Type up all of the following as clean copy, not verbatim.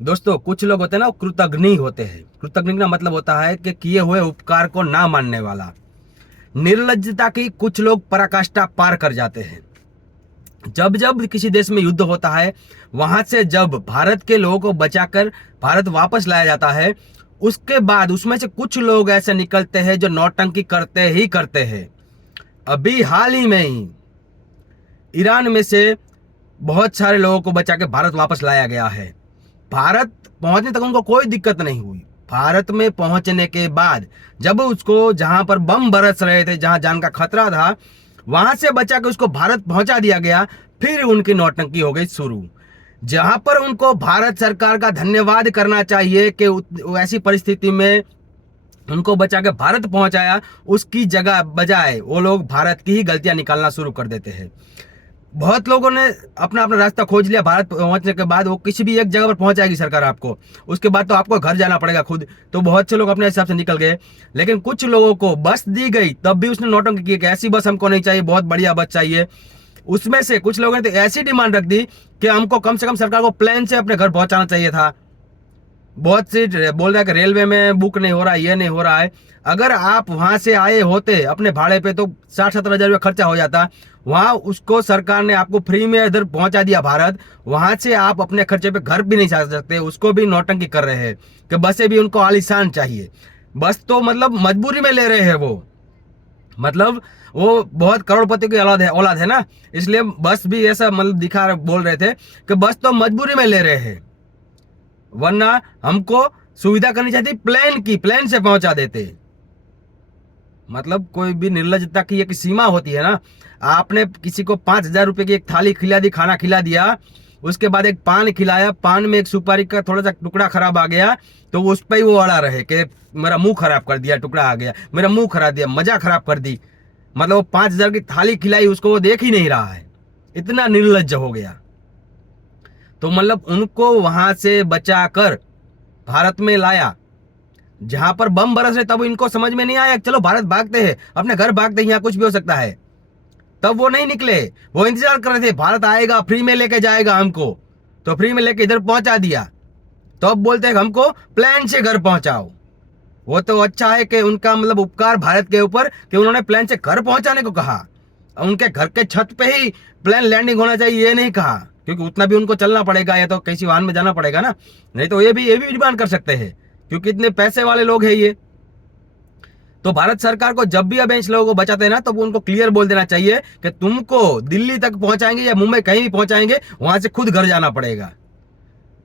दोस्तों, कुछ लोग होते हैं ना, वो कृतघ्नि होते हैं। कृतघ्नि का मतलब होता है कि किए हुए उपकार को ना मानने वाला। निर्लज्जता की कुछ लोग पराकाष्ठा पार कर जाते हैं। जब जब किसी देश में युद्ध होता है, वहां से जब भारत के लोगों को बचाकर भारत वापस लाया जाता है, उसके बाद उसमें से कुछ लोग ऐसे निकलते हैं जो नौटंकी करते ही करते हैं। अभी हाल ही में ही ईरान में से बहुत सारे लोगों को बचा के भारत वापस लाया गया है। भारत पहुंचने तक उनको कोई दिक्कत नहीं हुई। भारत में पहुंचने के बाद जब उसको जहां पर बम बरस रहे थे, जहां जान का खतरा था, वहां से बचा के उसको भारत पहुंचा दिया गया। फिर उनकी नौटंकी हो गई शुरू। जहां पर उनको भारत सरकार का धन्यवाद करना चाहिए कि ऐसी परिस्थिति में उनको बचा के भारत पहुंचाया, उसकी जगह बजाय वो लोग भारत की ही गलतियां निकालना शुरू कर देते हैं। बहुत लोगों ने अपना अपना रास्ता खोज लिया। भारत पहुंचने के बाद वो किसी भी एक जगह पर पहुंचाएगी सरकार आपको, उसके बाद तो आपको घर जाना पड़ेगा खुद। तो बहुत से लोग अपने हिसाब से निकल गए। लेकिन कुछ लोगों को बस दी गई, तब भी उसने नौटंकी की कि ऐसी बस हमको नहीं चाहिए, बहुत बढ़िया बस चाहिए। उसमें से कुछ लोगों ने तो ऐसी डिमांड रख दी कि हमको कम से कम सरकार को प्लेन से अपने घर पहुंचाना चाहिए था। बहुत सी बोल रहा है कि रेलवे में बुक नहीं हो रहा, ये नहीं हो रहा है। अगर आप वहां से आए होते अपने भाड़े पे तो 60-70 हजार रुपये खर्चा हो जाता। वहां उसको सरकार ने आपको फ्री में इधर पहुंचा दिया भारत। वहां से आप अपने खर्चे पे घर भी नहीं जा सकते। उसको भी नौटंकी कर रहे हैं कि बसें भी उनको आलीशान चाहिए। बस तो मतलब मजबूरी में ले रहे हैं वो। मतलब वो बहुत करोड़पति की औलाद है ना, इसलिए बस भी ऐसा मतलब दिखा बोल रहे थे कि बस तो मजबूरी में ले रहे हैं, वरना हमको सुविधा करनी चाहिए प्लेन की, प्लेन से पहुंचा देते। मतलब कोई भी निर्लजता की एक सीमा होती है ना। आपने किसी को 5,000 रुपए की एक थाली खिला दी, खाना खिला दिया, उसके बाद एक पान खिलाया, पान में एक सुपारी का थोड़ा सा टुकड़ा खराब आ गया, तो उस पर ही वो अड़ा रहे कि मेरा मुंह खराब कर दिया, टुकड़ा आ गया, मेरा मुंह खराब दिया, मजा खराब कर दी। मतलब वो 5,000 की थाली खिलाई, उसको वो देख ही नहीं रहा है, इतना निर्लज्ज हो गया। तो मतलब उनको वहां से बचा कर भारत में लाया, जहां पर बम बरस रहे। तब इनको समझ में नहीं आया चलो भारत भागते हैं, अपने घर भागते हैं, यहाँ कुछ भी हो सकता है। तब वो नहीं निकले, वो इंतजार कर रहे थे भारत आएगा, फ्री में लेके जाएगा हमको। तो फ्री में लेके इधर पहुंचा दिया, तो अब बोलते हैं हमको प्लेन से घर पहुंचाओ। वो तो अच्छा है कि उनका मतलब उपकार भारत के ऊपर कि उन्होंने प्लेन से घर पहुंचाने को कहा। उनके घर के छत पे ही प्लेन लैंडिंग होना चाहिए, ये नहीं कहा, क्योंकि उतना भी उनको चलना पड़ेगा या तो किसी वाहन में जाना पड़ेगा ना। नहीं तो ये भी डिमांड कर सकते हैं, क्योंकि इतने पैसे वाले लोग हैं ये। तो भारत सरकार को जब भी अब इन लोगों को बचाते हैं ना, तो उनको क्लियर बोल देना चाहिए कि तुमको दिल्ली तक पहुंचाएंगे या मुंबई कहीं भी पहुंचाएंगे, वहां से खुद घर जाना पड़ेगा।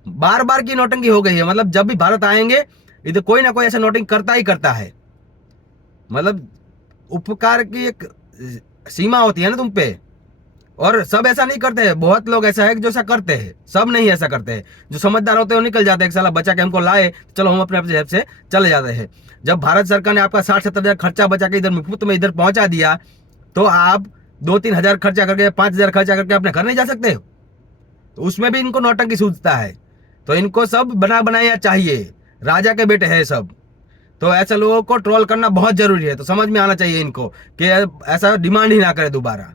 बार बार की नोटिंग हो गई है। मतलब जब भी भारत आएंगे, इधर कोई ना कोई ऐसा नोटिंग करता ही करता है। मतलब उपकार की एक सीमा होती है ना तुम पे। और सब ऐसा नहीं करते हैं, बहुत लोग ऐसा है कि जो ऐसा करते हैं, सब नहीं ऐसा करते हैं। जो समझदार होते हैं वो निकल जाते हैं, साला बचा के हमको लाए, चलो हम अपने जेब से चले जाते हैं। जब भारत सरकार ने आपका 60-70 हजार खर्चा बचा के इधर मुफ्त में इधर पहुंचा दिया, तो आप 2-3 हजार खर्चा करके, 5,000 खर्चा करके अपने घर नहीं जा सकते हो? तो उसमें भी इनको नौटंकी सूझता है। तो इनको सब बना बनाया चाहिए, राजा के बेटे हैं सब। तो ऐसे लोगों को ट्रोल करना बहुत जरूरी है। तो समझ में आना चाहिए इनको कि ऐसा डिमांड ही ना करे दोबारा।